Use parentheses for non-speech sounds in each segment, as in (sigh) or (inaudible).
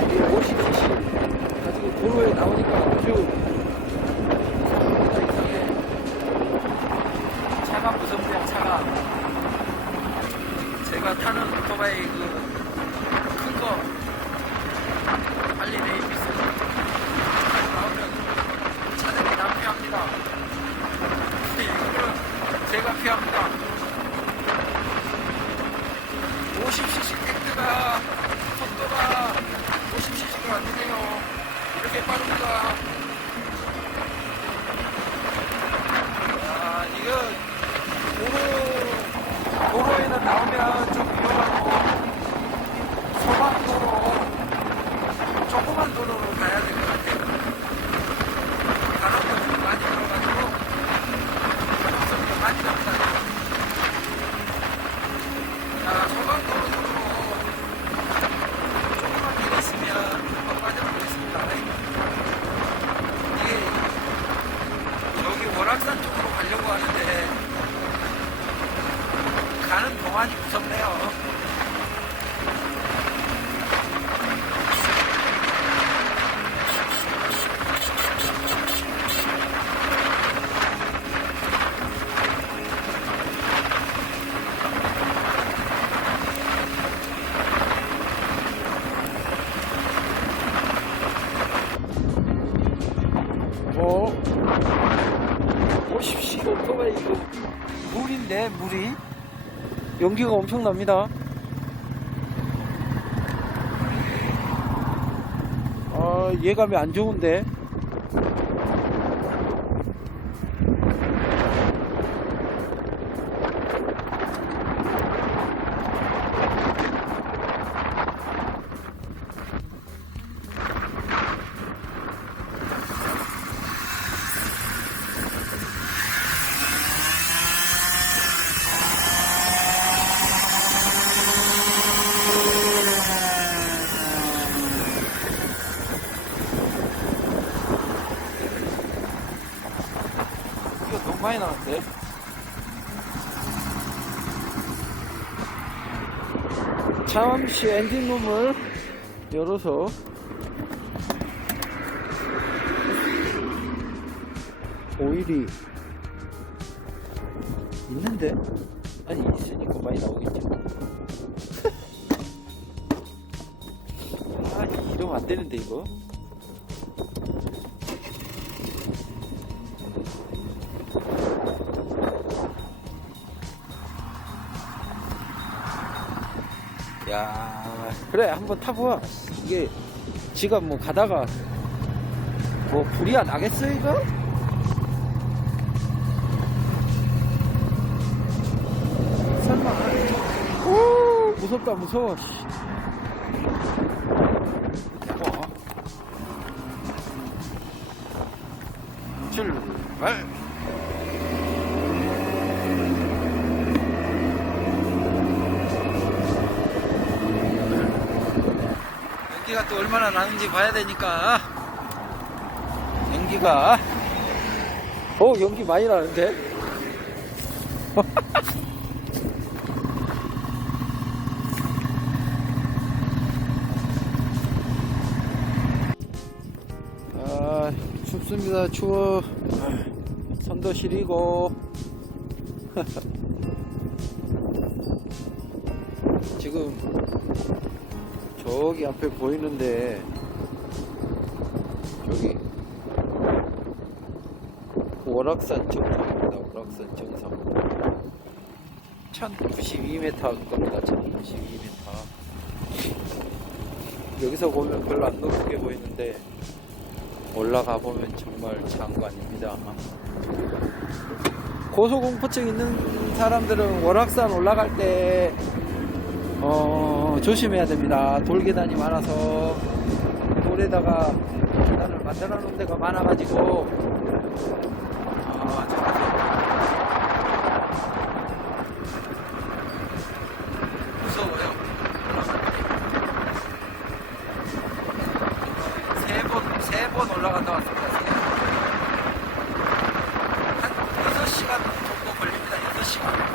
이게 50cc 가지고 도로에 나오니까 아주. 차가 무섭네요, 차가. 제가 타는 오토바이 그 큰 거 할리 데이비스 나오면 차량이 낭피합니다. 근데 이거는 제가 피합니다. 50cc 텍트가 속도가 50cc가 안 되네요. 이렇게 빠릅니다. 아, 이거 도로, 도로에는 나오면 좀 위험하고 소방도로, 조그만 도로로 가야 될 것 같아요. 바람도 좀 많이 불어가지고 소리가 많이 납니다. 자, 소방도로로 조금만 길 있으면 한번 빠져보겠습니다. 이게 여기 월악산 쪽으로 가려고 하는데 가는 동안이 무섭네요. 어? 보십시오, 오토바이 이거? 물인데 물이 연기가 엄청납니다. 아 예감이 안 좋은데. 많이 나왔는데. 잠시 엔진룸을 열어서 오일이 있는데? 아니 있으니까 많이 나오겠죠. (laughs) 아 이러면 안 되는데 이거. 야 그래 한번 타보아 이게 지가 뭐 가다가 뭐 불이 안 나겠어 이거? 설마 오 무섭다 무서워 씨. 어. 출발 연기가 또 얼마나 나는지 봐야 되니까. 연기가. 어 연기 많이 나는데? (laughs) 아 춥습니다. 추워. 선도 시리고. (laughs) 지금 저기 앞에 보이는데 저기 월악산 정상입니다. 월악산 정상 1092m 겁니다. 1092m 여기서 보면 별로 안 높게 보이는데 올라가 보면 정말 장관입니다. 고소공포증 있는 사람들은 월악산 올라갈 때 어, 조심해야 됩니다. 돌계단이 많아서 돌에다가 계단을 만들어 놓은 데가 많아가지고 아, 저기서 무서워요. 세 번, 세 번 올라갔다 왔습니다. 세 번. 한 6시간 정도 걸립니다. 6시간.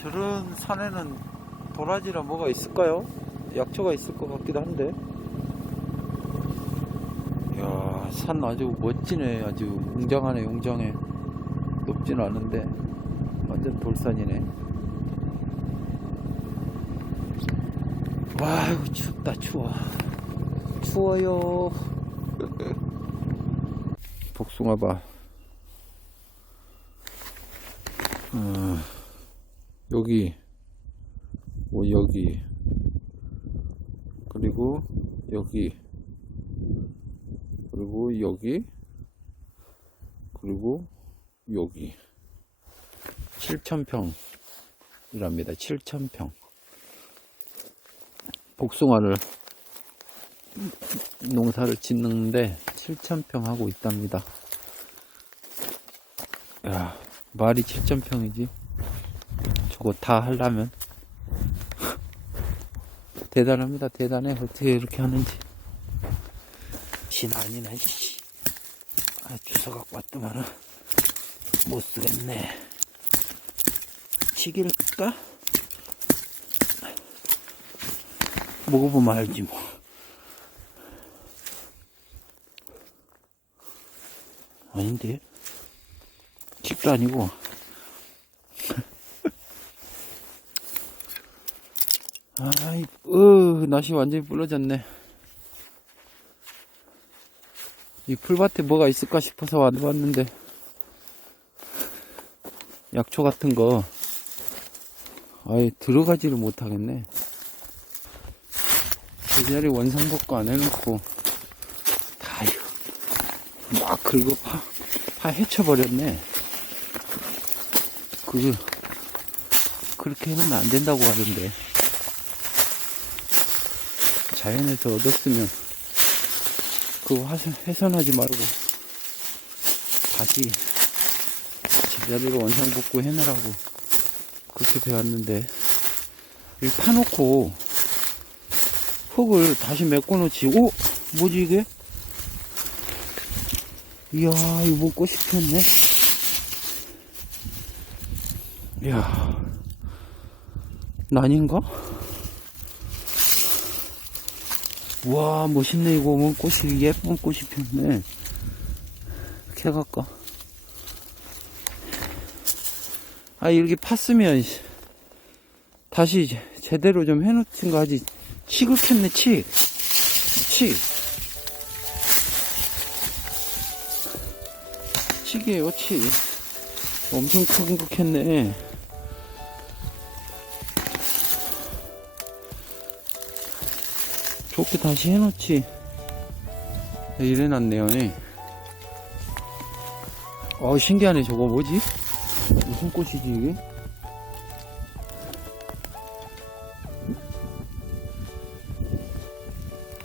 저런 산에는 도라지나 뭐가 있을까요? 약초가 있을 것 같기도 한데. 이야, 산 아주 멋지네. 아주 웅장하네, 웅장해. 높진 않은데. 완전 돌산이네. 와, 이거 춥다, 추워. 추워요. (laughs) 복숭아 봐. 여기, 뭐, 여기, 그리고 여기, 그리고 여기, 그리고 여기. 7,000평이랍니다. 7,000평. 복숭아를 농사를 짓는데 7,000평 하고 있답니다. 야, 말이 7,000평이지. 저거 다 하려면 (laughs) 대단합니다. 대단해. 어떻게 이렇게 하는지. 신 아니네. 씨. 아, 주워 갖고 왔더만은 못 쓰겠네. 치길까? 먹어보면 알지 뭐. 아닌데? 집도 아니고. 아이, 으, 날씨 완전히 불러졌네. 이 풀밭에 뭐가 있을까 싶어서 와봤는데, 약초 같은 거, 아예 들어가지를 못하겠네. 제자리 원상복구 안 해놓고, 다 이거, 막 긁어 파, 파 헤쳐버렸네. 그, 그렇게 해놓으면 안 된다고 하던데. 자연에서 얻었으면, 그거 훼손하지 말고, 다시, 제자리로 원상복구 해놓으라고, 그렇게 배웠는데, 이 파놓고, 흙을 다시 메꿔놓지, 오! 뭐지 이게? 이야, 이거 뭐 꽃이 피었네? 이야, 난인가? 와, 멋있네, 이거. 뭐 꽃이, 예쁜 꽃이 피었네. 캐갈까? 아, 이렇게 팠으면, 씨, 다시 제대로 좀 해놓든가 하지. 치 긁혔네, 치. 치. 치기에요, 치. 엄청 큰 긁혔네. 좋게 다시 해놓지. 네, 이래놨네요. 예. 어, 신기하네. 저거 뭐지? 무슨 꽃이지, 이게?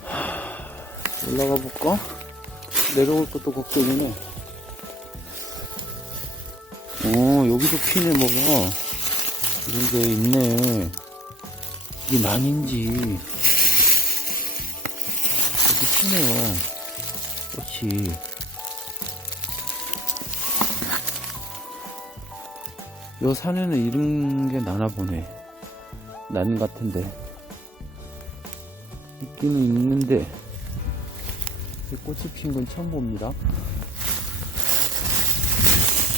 하, 올라가 볼까? 내려올 것도 걱정이네. 어, 여기도 피네, 뭐가. 이런 게 있네. 이게 난인지. 피네요. 꽃이. 요 산에는 이런 게 나나 보네. 난 같은데. 있기는 있는데, 이 꽃이 핀건 처음 봅니다.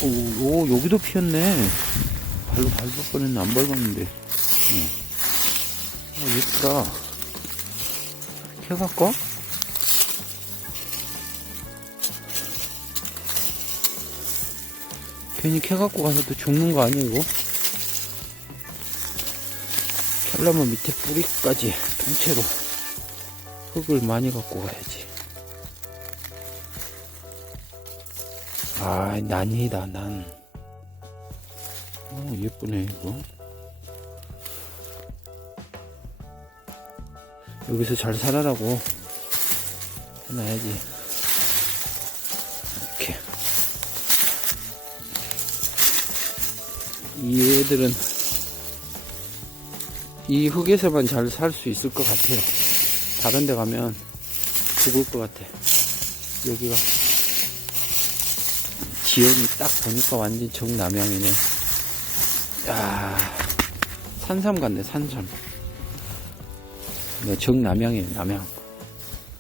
오, 오, 여기도 피었네. 발로 밟을 뻔했는데 안 밟았는데. 응. 어, 예쁘다. 캐갈까? 괜히 캐 갖고 가서 또 죽는 거 아니야, 이거? 캐려면 밑에 뿌리까지 통째로 흙을 많이 갖고 가야지. 아, 난이다, 난. 어, 예쁘네, 이거. 여기서 잘 살아라고 해놔야지. 이 애들은 이 흙에서만 잘 살 수 있을 것 같아요. 다른 데 가면 죽을 것 같아. 여기가 지형이 딱 보니까 완전 정남향이네. 야, 산삼 같네 산삼 뭐 정남향이에요 남향